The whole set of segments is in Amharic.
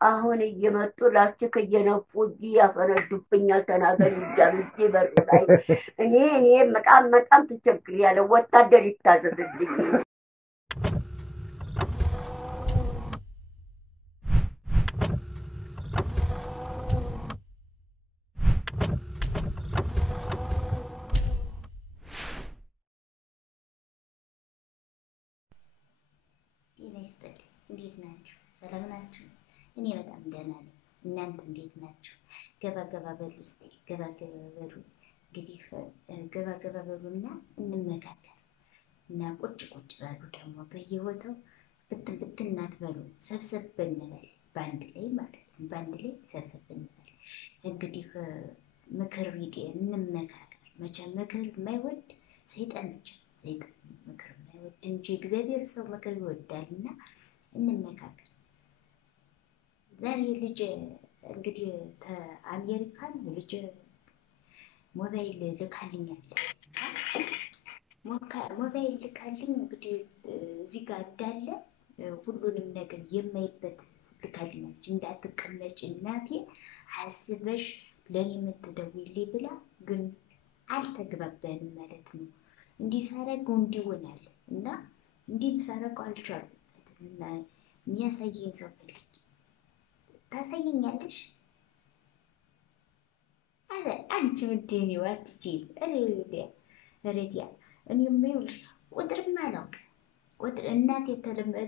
አሁን እየመጡ ላስቲክ እየነፉ እዚህ ያፈነዱብኛል። ተናገሪ እያሉኝ በር ላይ እኔ በጣም ተቸግሬያለሁ። ወታደር ይታዘዝልኝ። ጤና ይስጥልኝ። እንዴት ናችሁ? ሰላም ናችሁ? እኔ በጣም ደህና ነኝ። እናንተ እንዴት ናችሁ? ገባ ገባ በሉ እስቲ ገባ ገባ በሉ። እንግዲህ ገባ ገባ በሉና እንመካከር እና ቁጭ ቁጭ በሉ። ደግሞ በየቦታው ብትን ብትን አትበሉ። ሰብሰብ ብንበል በአንድ ላይ ማለት ነው። በአንድ ላይ ሰብሰብ ብንበል እንግዲህ ምክር ቢጤ እንመካከር። መቼም ምክር የማይወድ ሰይጣን ብቻ ሰይጣን ምክር የማይወድ እንጂ እግዚአብሔር ሰው ምክር ይወዳልና እንመካከር። ዛሬ ልጅ እንግዲህ ከአሜሪካን ልጅ ሞባይል ልካልኛለች። ሞባይል ልካልኝ እንግዲህ እዚህ ጋር እንዳለ ሁሉንም ነገር የማይበት ልካልኛለች። እንዳትቀመጭ እናቴ አስበሽ ለኔ የምትደውይልኝ ብላ ግን አልተግባባንም ማለት ነው። እንዲህ ሳረገው እንዲሆናል እና እንዲህም ሳረገው አልቻልኩም እና የሚያሳየኝ ሰው ፈልጌ ታሳየኛለሽ? አረ አንቺ ምንድን ነው አትችይም? ረዲያ እኔማ ይኸውልሽ ቁጥርም አላውቅም። ቁጥር እናቴ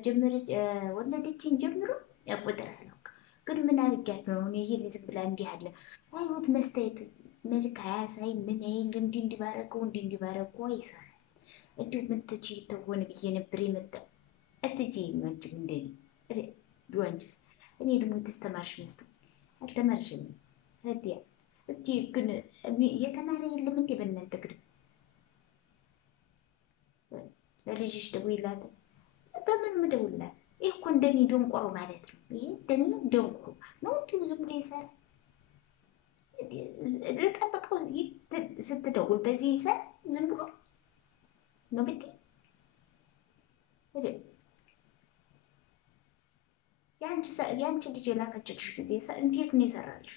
ጀመረች ወለደችኝ ጀምሮ ቁጥር አላውቅም። ግን ምን አድርጊያት ነው እኔ ይሄን ዝም ብላ እንዲህ አለ አይወት መስታየት መልክ አያሳይ ምን አይል እንዲህ ባረገው አይሰራም። እንዲሁ ምን ትችይ ተሆነ ብዬ ነበር የመጣው። አትችይም አንቺም እንደኔ ዱዋንችስ እኔ ደግሞ ተስተማርሽ መስሎኝ አልተማርሽም። ታዲያ እስቲ ግን የተማረ የለም እንዴ በእናንተ ግድም? ለልጅሽ ደውይላት። በምን ምደውልላት? ይህ እኮ እንደኔ ደንቆሮ ማለት ነው። ይሄ እንደኔ ደንቆሮ ነው። እንዲሁ ዝም ብሎ ይሰራ ልጠብቀው ስትደውል በዚህ ይሰራ ዝም ብሎ ነው ብትይ የአንቺ ልጅ የላከችልሽ ጊዜ እንዴት ነው የሰራልሽ?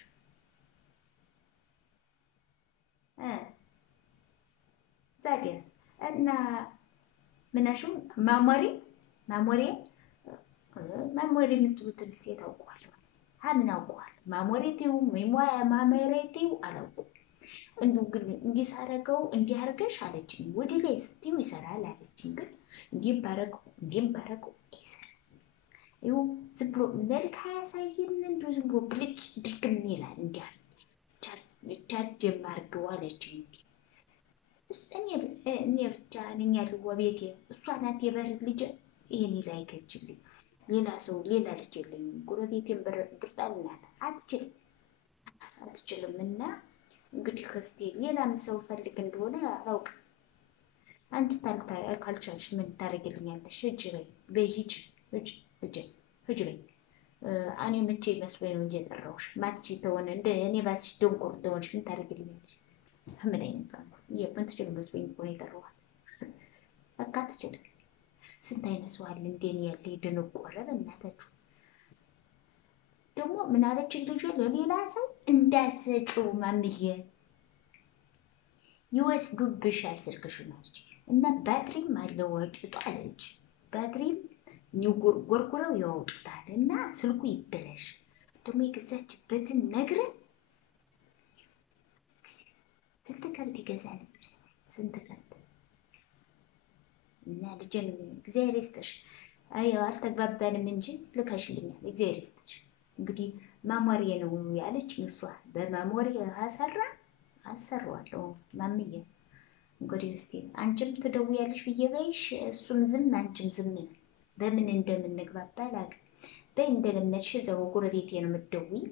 ዛዲያስ እና ምናሹም ማሞሬ የምትሉትን ሴት አውቀዋለሁ። ምን አውቀዋል? ማሞሬ ትይው ማሞሬ ትይው አላውቁም። እንዲሁ ግን እንዲህ ሳረገው እንዲህ አድርገሽ አለችኝ። ወደ ላይ ስትይው ይሰራል አለችኝ። ግን እንዲህም ባረገው ይሰራል። ይኸው ዝም ብሎ መልክ አያሳይም። እንዲሁ ዝም ብሎ ብልጭ ድርግም ይላል። እንዲህ ቻርጅ የማርገው አለችኝ። እኔ ብቻ ነኝ ያለው ቤቴ። እሷ ናት የበር ልጅ ይሄን ይላይከችልኝ። ሌላ ልጅ የለኝም። ጎረቤቴን ብርጣል ናት። አትችልም እና እንግዲህ ከስቲ ሌላም ሰው ፈልግ እንደሆነ አላውቅም። አንቺ ካልቻልሽ ምን ታደርጊልኛለሽ? ሂጂ በይ። እኔ መቼ መስሎኝ ነው እንጂ የጠራሁሽ። ማትቺ ተሆነ እንደ እኔ ባትቺ ደንቆር ተሆንሽ ምን ታደርጊልኛለሽ? ምን አይነት ነው? ምን ትችል መስሎኝ እኮ ነው የጠራኋት። በቃ አትችልም። ስንት አይነት ሰው አለ እንደኔ ያለ የደነቆረ። በእናታችሁ ደግሞ ምን አለችኝ ልጅ ለሌላ ሰው እንዳትሰጪው ማምዬ ይወስዱብሻል ስልክሽን አለች። እና ባትሪም አለው ወቂጡ አለች። ባትሪም ጎርጉረው ያወጡታል እና ስልኩ ይበላሽ። ደግሞ የገዛችበትን ነግረን ስንት ከብት ይገዛ ነበር? ስንት ከብት እና ልጅን እግዚአብሔር ይስጥሽ። አየው አልተግባባንም እንጂ ልከሽልኛል። እግዚአብሔር ይስጥሽ። እንግዲህ ማሞሬ ነው ያለች እሷ በማሞሬ አሰራዋለሁ ማምዬ። እንግዲህ እስቲ አንቺም ትደውያለሽ ብዬ በይሽ። እሱም ዝም አንቺም ዝም ነው። በምን እንደምንግባባ አላውቅም። በይ እንደለመድሽ እዛው ጎረቤቴ ነው የምትደውይ።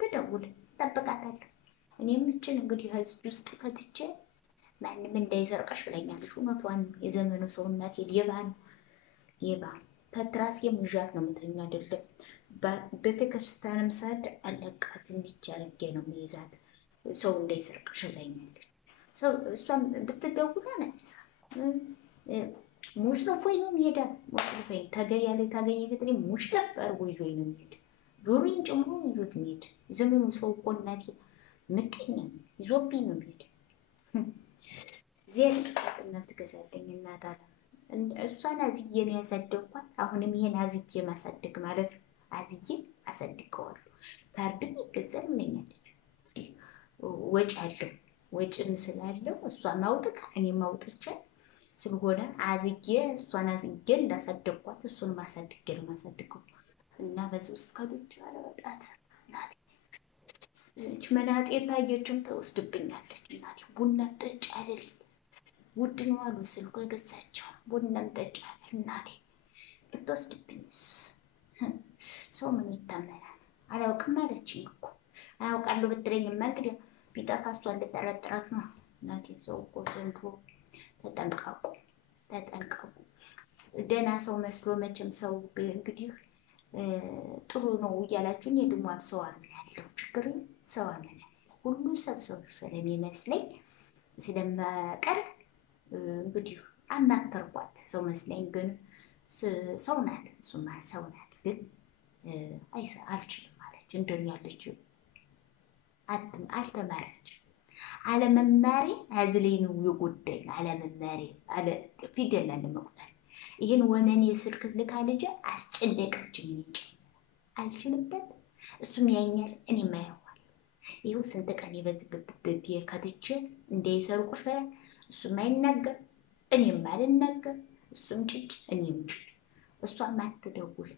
ትደውል እጠብቃታለሁ። እኔም እችን እንግዲህ ህዝብ ውስጥ ከትቼ ማንም እንዳይሰርቀሽ ብለኛለች። እውነቷን የዘመኑ ሰው እናቴ ሌባ ተትራስ የምዣት ነው የምትለኝ አይደለም። ቤተክርስቲያንም ሰድ አለቃት እንዲቻለጌ ነው የሚይዛት ሰው እንዳይሰርቅሽ ብለኛለች። ሰው እሷም ብትደውል አነሳ ሙሽረፎይ ነው የሚሄዳ ሙሽረፎይ ተገያ ላይ ታገኘ ፍጥሪ ሙሽረፍ አርጎ ይዞኝ ነው የሚሄድ ጆሮዬን ጨምሮ ይዞት የሚሄድ ዘመኑ ሰው እኮ እናቴ ምቀኛ ይዞብኝ ነው የሚሄድ ዜር ስጣትና ትገዛለኝ እናት አለ እሷን አዝዬ ነው ያሳደግኳት አሁንም ይሄን አዝዬ ማሳደግ ማለት ነው አዝዬ አሳድገዋለሁ ካርድም ይገዛል ምንኛለች ወጭ አለው ወጭም ስላለው እሷ ማውጣት እኔ ማውጥቼ ስለሆነ አዝዬ እሷን አዝዬ እንዳሳደግኳት እሱን ማሳደግ ነው ማሳደገው እና በዚህ ውስጥ ከልጅ አለወጣት እናቴ እች መናጤ ታየችም ተወስድብኛለች እናቴ ቡና ጠጭ አይደል ውድ ነው አሉ ስልኩ የገዛቸው ቡናም ጠጭ እናቴ ብትወስድብኝስ ሰው ምን ይታመናል አላውቅም አለችኝ እኮ አያውቃለሁ ብትለኝማ እንግዲህ ቢጠፋ እሷን ልጠረጥራት ነው እናቴ ሰው እኮ ዘንድሮ ተጠንቀቁ ደህና ሰው መስሎ መቼም ሰው እንግዲህ ጥሩ ነው እያላችሁ እኔ ደግሞ ሰው አምናለሁ ችግር ሰው አምናለሁ ሁሉ ሰው ስለሚመስለኝ ስለማቀርብ እንግዲህ አማከርኳት ሰው መስለኝ ግን ሰው ናት እሱማ ሰው ናት ግን አልችልም ማለች እንደኛለች አልተማረች አለመማሪ አዝለኝ ነው የጎደኝ አለመማሪ አለ ፊደል ለመቁጠር ይሄን ወመኔ ስልክ ልካ ልጅ አስጨነቀችኝ እንጂ አልችልበት እሱም ያኛል እኔም ያያዋል ይሄው ስንት ቀን ይበዝብበት የከተቸ እንደይሰርቁሽ እሱም አይናገር እኔም አልናገር እሱም ጭጭ እኔም ጭጭ እሷም አትደውል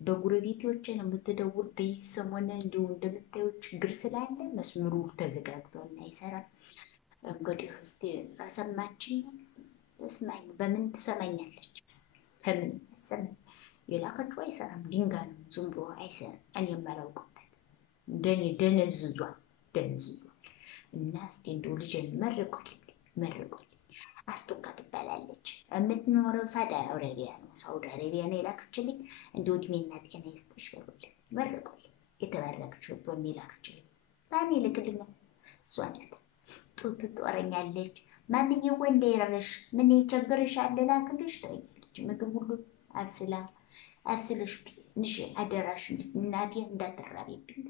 በጉረቤቶቼ ነው የምትደውል በይሰሞነ እንደው እንደምታዩ ችግር ስላለ መስመሩ ተዘጋግቷል አይሰራም እንግዲህ እስቲ አሰማችኝ ተስማኝ በምን ትሰማኛለች ከምን ሰማኝ የላከችው አይሰራም ድንጋይ ነው ዝም ብሎ አይሰራም እኔም አላውቅበት እንደኔ ደነዝዟል እና እስቲ እንደው ልጅ መርቁልኝ አስቶካ ትባላለች የምትኖረው ሳውዲ አረቢያ ነው ሳውዲ አረቢያ ነው የላከችልኝ እንደው እድሜና ጤና ይስጥሽ በሉልኝ መርቁልኝ የተባረከች ወጥቶን የላከችልኝ ባኔ ልክልኝ እሷ ናት ጡት ትጦረኛለች ማንዬ ወንዴ ይረበሽ ምን ይቸግርሻል ላክልሽ ትለኛለች ምግብ ሁሉ አብስለሽ ንሽ አደራሽ እናቴ እንዳትራቢብኝ